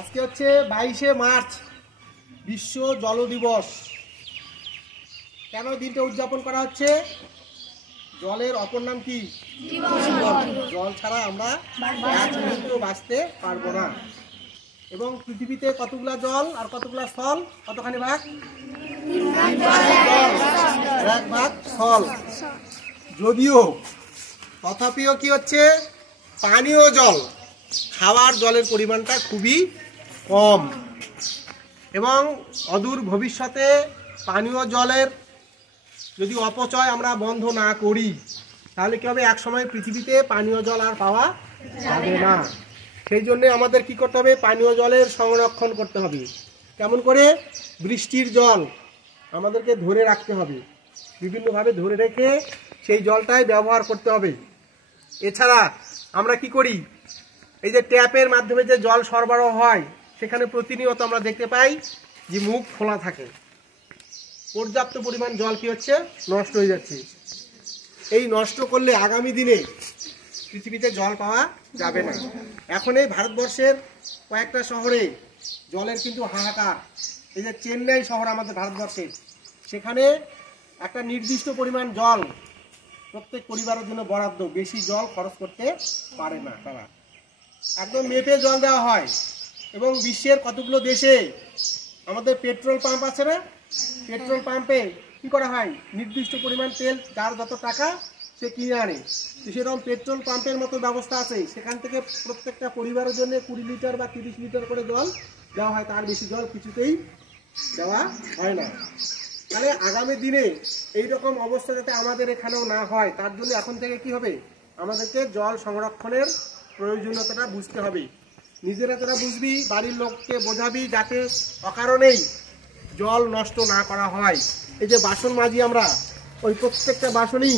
আজকে হচ্ছে 22শে মার্চ বিশ্ব জল দিবস। কেন দিনটা উদযাপন করা হচ্ছে? জলের অপর নাম কি? জল ছাড়া আমরা এক মিনিটও বাঁচতে পারবো না। এবং পৃথিবীতে কতগুলা জল আর কতগুলা স্থল? কতখানি ভাগ? এক ভাগ স্থল। যদিও তথাপিও কি হচ্ছে, পানীয় জল, খাওয়ার জলের পরিমাণটা খুবই কম। এবং অদূর ভবিষ্যতে পানীয় জলের যদি অপচয় আমরা বন্ধ না করি, তাহলে কি হবে, একসময় পৃথিবীতে পানীয় জল আর পাওয়া যাবে না। সেই জন্য আমাদের কি করতে হবে? পানীয় জলের সংরক্ষণ করতে হবে। কেমন করে? বৃষ্টির জল আমাদেরকে ধরে রাখতে হবে, বিভিন্নভাবে ধরে রেখে সেই জলটাই ব্যবহার করতে হবে। এছাড়া আমরা কি করি, এই যে ট্যাপের মাধ্যমে যে জল সরবরাহ হয়, সেখানে প্রতিনিয়ত আমরা দেখতে পাই যে মুখ খোলা থাকে। পর্যাপ্ত পরিমাণ জল কি হচ্ছে, নষ্ট হয়ে যাচ্ছে। এই নষ্ট করলে আগামী দিনে পৃথিবীতে জল পাওয়া যাবে না। এখন এই ভারতবর্ষের কয়েকটা শহরে জলের কিন্তু হাহাকার। এই যে চেন্নাই শহর আমাদের ভারতবর্ষের, সেখানে একটা নির্দিষ্ট পরিমাণ জল প্রত্যেক পরিবারের জন্য বরাদ্দ, বেশি জল খরচ করতে পারে না তারা, একদম মেপে জল দেওয়া হয়। এবং বিশ্বের কতগুলো দেশে আমাদের পেট্রোল পাম্প আছে না, পেট্রোল পাম্পে কি করা হয়, নির্দিষ্ট পরিমাণ তেল যার যত টাকা সে কিনে আনে। সেরকম পেট্রোল পাম্পের মতো ব্যবস্থা আছে, সেখান থেকে প্রত্যেকটা পরিবারের জন্য 20 লিটার বা 30 লিটার করে জল দেওয়া হয়। তার বেশি জল কিছুতেই দেওয়া হয় না। তাহলে আগামী দিনে এইরকম অবস্থা যাতে আমাদের এখানেও না হয়, তার জন্য এখন থেকে কি হবে, আমাদেরকে জল সংরক্ষণের প্রয়োজনীয়তাটা বুঝতে হবে। নিজেরা যারা বুঝবি, বাড়ির লোককে বোঝাবি, যাতে অকারণেই জল নষ্ট না করা হয়। এই যে বাসন মাজি আমরা, ওই প্রত্যেকটা বাসনই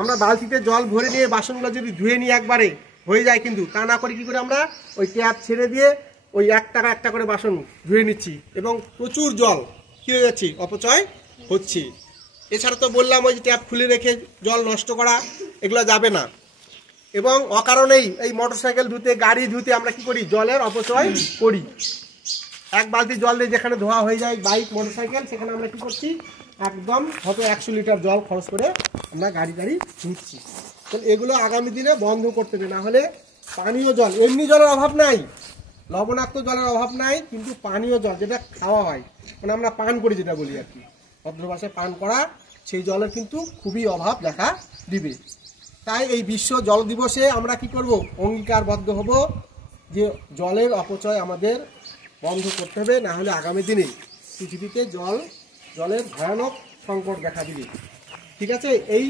আমরা বালতিতে জল ভরে নিয়ে বাসনগুলো যদি ধুয়ে নিয়ে একবারে হয়ে যায়, কিন্তু তা না করে কি করে আমরা ওই ট্যাপ ছেড়ে দিয়ে ওই একটা করে বাসন ধুয়ে নিচ্ছি, এবং প্রচুর জল কি হয়ে যাচ্ছে, অপচয় হচ্ছে। এছাড়া তো বললাম, ওই যে ট্যাপ খুলে রেখে জল নষ্ট করা, এগুলো যাবে না। এবং অকারণেই এই মোটরসাইকেল ধুতে, গাড়ি ধুতে আমরা কি করি, জলের অপচয় করি। এক বালতি জল দিয়ে যেখানে ধোয়া হয়ে যায় বাইক, মোটরসাইকেল, সেখানে আমরা কি করছি, একদম হয়তো 100 লিটার জল খরচ করে আমরা গাড়ি ধুচ্ছি। তো এগুলো আগামী দিনে বন্ধ করতে হবে। না হলে পানীয় জল, এমনি জলের অভাব নাই, লবণাক্ত জলের অভাব নাই, কিন্তু পানীয় জল যেটা খাওয়া হয়, মানে আমরা পান করি যেটা বলি আর কি, ভদ্র ভাষায় পান করা, সেই জলের কিন্তু খুবই অভাব দেখা দিবে। তাই এই বিশ্ব জল দিবসে আমরা কি করব, অঙ্গীকারবদ্ধ হব যে জলের অপচয় আমাদের বন্ধ করতে হবে। না হলে আগামী দিনে পৃথিবীতে জলের ভয়ানক সংকট দেখা দিবে। ঠিক আছে? এই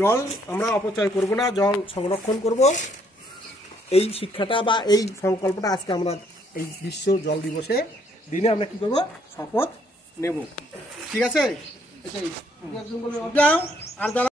জল আমরা অপচয় করব না, জল সংরক্ষণ করব। এই শিক্ষাটা বা এই সংকল্পটা আজকে আমরা এই বিশ্ব জল দিবসে দিনে আমরা কি করব, শপথ নেব। ঠিক আছে? এটাই। আর যারা